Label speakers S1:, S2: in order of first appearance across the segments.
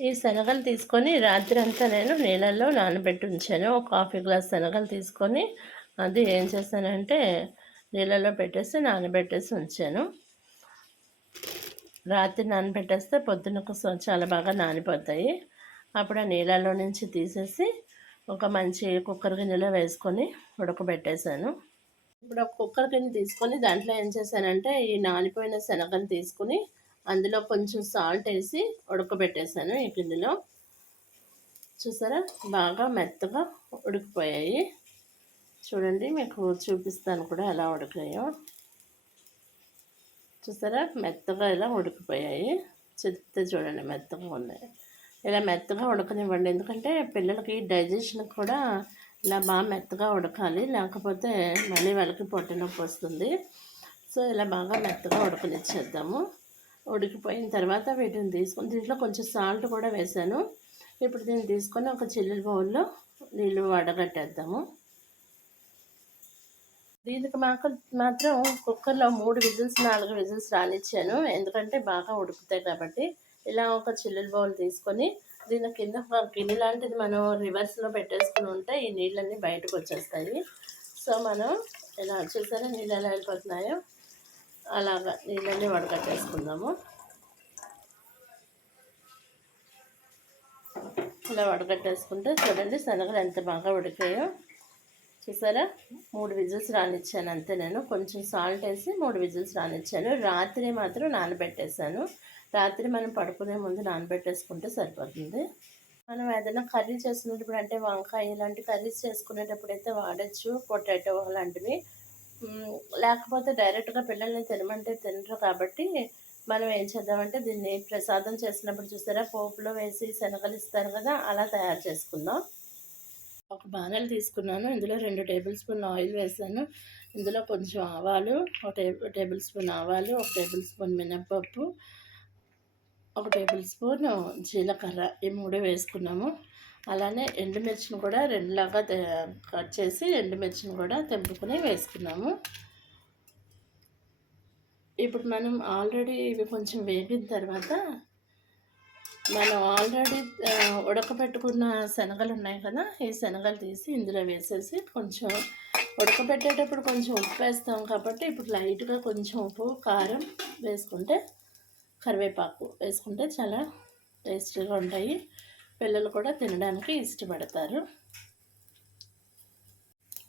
S1: ఈ శనగలు తీసుకొని రాత్రి అంతా నేను నీళ్ళల్లో నానబెట్టి ఉంచాను. ఒక కాఫీ గ్లాస్ శనగలు తీసుకొని అది ఏం చేశానంటే నీళ్ళలో పెట్టేసి నానబెట్టేసి ఉంచాను. రాత్రి నానబెట్టేస్తే పొద్దునకు స- చాలా బాగా నానిపోతాయి. అప్పుడు ఆ నీళ్ళలో నుంచి తీసేసి ఒక మంచి కుక్కర్ గిన్నెలో వేసుకొని ఉడకబెట్టేశాను. ఇప్పుడు ఒక కుక్కర్ గిన్నె తీసుకొని దాంట్లో ఏం చేశానంటే ఈ నానిపోయిన శనగలు తీసుకుని అందులో కొంచెం సాల్ట్ వేసి ఉడకబెట్టేశాను ఈ గిన్నెలో చూసారా? బాగా మెత్తగా ఉడికిపోయాయి. చూడండి మీకు చూపిస్తాను కూడా ఎలా ఉడికాయో. చూసారా? మెత్తగా ఇలా ఉడికిపోయాయి. చెప్తే చూడండి మెత్తగా ఉన్నాయి ఇలా మెత్తగా ఉడకనివ్వండి. ఎందుకంటే పిల్లలకి డైజెషన్ కూడా ఇలా బాగా మెత్తగా ఉడకాలి. లేకపోతే మళ్ళీ వాళ్ళకి పొట్టనొప్పి వస్తుంది. సో ఇలా బాగా మెత్తగా ఉడకనిచ్చేద్దాము. ఉడికిపోయిన తర్వాత వీటిని తీసుకొని దీంట్లో కొంచెం సాల్ట్ కూడా వేసాను. ఇప్పుడు దీన్ని తీసుకొని ఒక చిల్లుల బౌల్లో నీళ్ళు వడగట్టేద్దాము దీనికి మాకు మాత్రం కుక్కర్లో మూడు విజిల్స్ నాలుగు విజిల్స్ రానిచ్చాను. ఎందుకంటే బాగా ఉడుకుతాయి కాబట్టి ఇలా ఒక చిల్లుల బౌల్ తీసుకొని దీని కింద గిన్నె లాంటిది మనం రివర్స్లో పెట్టేసుకుని ఉంటే ఈ నీళ్ళన్నీ బయటకు వచ్చేస్తాయి. సో మనం ఇలా చూసారా నీళ్ళు ఎలా వెళ్ళిపోతున్నాయో అలాగా నీళ్ళని వడకట్టేసుకుందాము. ఇలా వడకట్టేసుకుంటే చూడండి శనగలు ఎంత బాగా ఉడికాయో. చూసారా? మూడు విజిల్స్ రానిచ్చాను అంతే నేను. కొంచెం సాల్ట్ వేసి మూడు విజిల్స్ రానిచ్చాను. రాత్రి మాత్రం నానబెట్టేశాను. రాత్రి మనం పడుకునే ముందు నానబెట్టేసుకుంటే సరిపోతుంది. మనం ఏదైనా కర్రీ చేసుకునేటప్పుడు అంటే వంకాయ ఇలాంటి కర్రీస్ చేసుకునేటప్పుడు అయితే వాడచ్చు. పొటాటో అలాంటివి లేకపోతే డైరెక్ట్గా పిల్లల్ని తినమంటే తినరు కాబట్టి మనం ఏం చేద్దామంటే దీన్ని ప్రసాదం చేసినప్పుడు చూస్తారా? పోపులో వేసి శనగలు ఇస్తారు కదా అలా తయారు చేసుకుందాం. ఒక బాణలు తీసుకున్నాను. ఇందులో రెండు టేబుల్ స్పూన్ ఆయిల్ వేసాను. ఇందులో కొంచెం ఆవాలు ఒక టేబుల్ టేబుల్ స్పూన్ ఆవాలు ఒక టేబుల్ స్పూన్ మినప్పప్పు ఒక టేబుల్ స్పూన్ జీలకర్ర ఈ మూడు వేసుకున్నాము. అలానే ఎండుమిర్చిని కూడా రెండులాగా కట్ చేసి ఎండుమిర్చిని కూడా తెంపుకొని వేసుకున్నాము. ఇప్పుడు మనం ఆల్రెడీ ఇవి కొంచెం వేగిన తర్వాత మనం ఆల్రెడీ ఉడకబెట్టుకున్న శనగలు ఉన్నాయి కదా ఈ శనగలు తీసి ఇందులో వేసేసి కొంచెం ఉడకబెట్టేటప్పుడు కొంచెం ఉప్పు వేస్తాం కాబట్టి ఇప్పుడు లైట్గా కొంచెం ఉప్పు కారం వేసుకుంటే కరివేపాకు వేసుకుంటే చాలా టేస్టీగా ఉంటాయి. పిల్లలు కూడా తినడానికి ఇష్టపడతారు.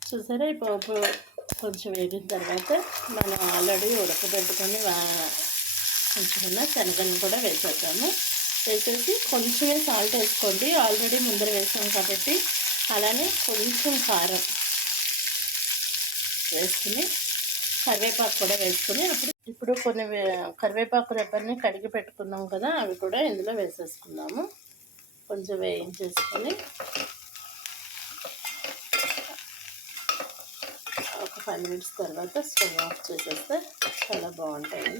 S1: చూసారా ఈ పోపు కొంచెం వేగిన తర్వాత మనం ఆల్రెడీ ఉడకబెట్టుకొని ఉంచుకున్న శనగలను కూడా వేసేద్దాము. వేసేసి కొంచెమే సాల్ట్ వేసుకోండి. ఆల్రెడీ ముందర వేసాం కాబట్టి అలానే కొంచెం కారం వేసుకుని కరివేపాకు కూడా వేసుకుని అప్పుడు ఇప్పుడు కొన్ని కరివేపాకు రెబ్బల్ని కడిగి పెట్టుకున్నాం కదా అవి కూడా ఇందులో వేసేసుకుందాము. కొంచెం వేయించేసుకొని ఒక ఫైవ్ మినిట్స్ తర్వాత స్టవ్ ఆఫ్ చేసేస్తే చాలా బాగుంటాయి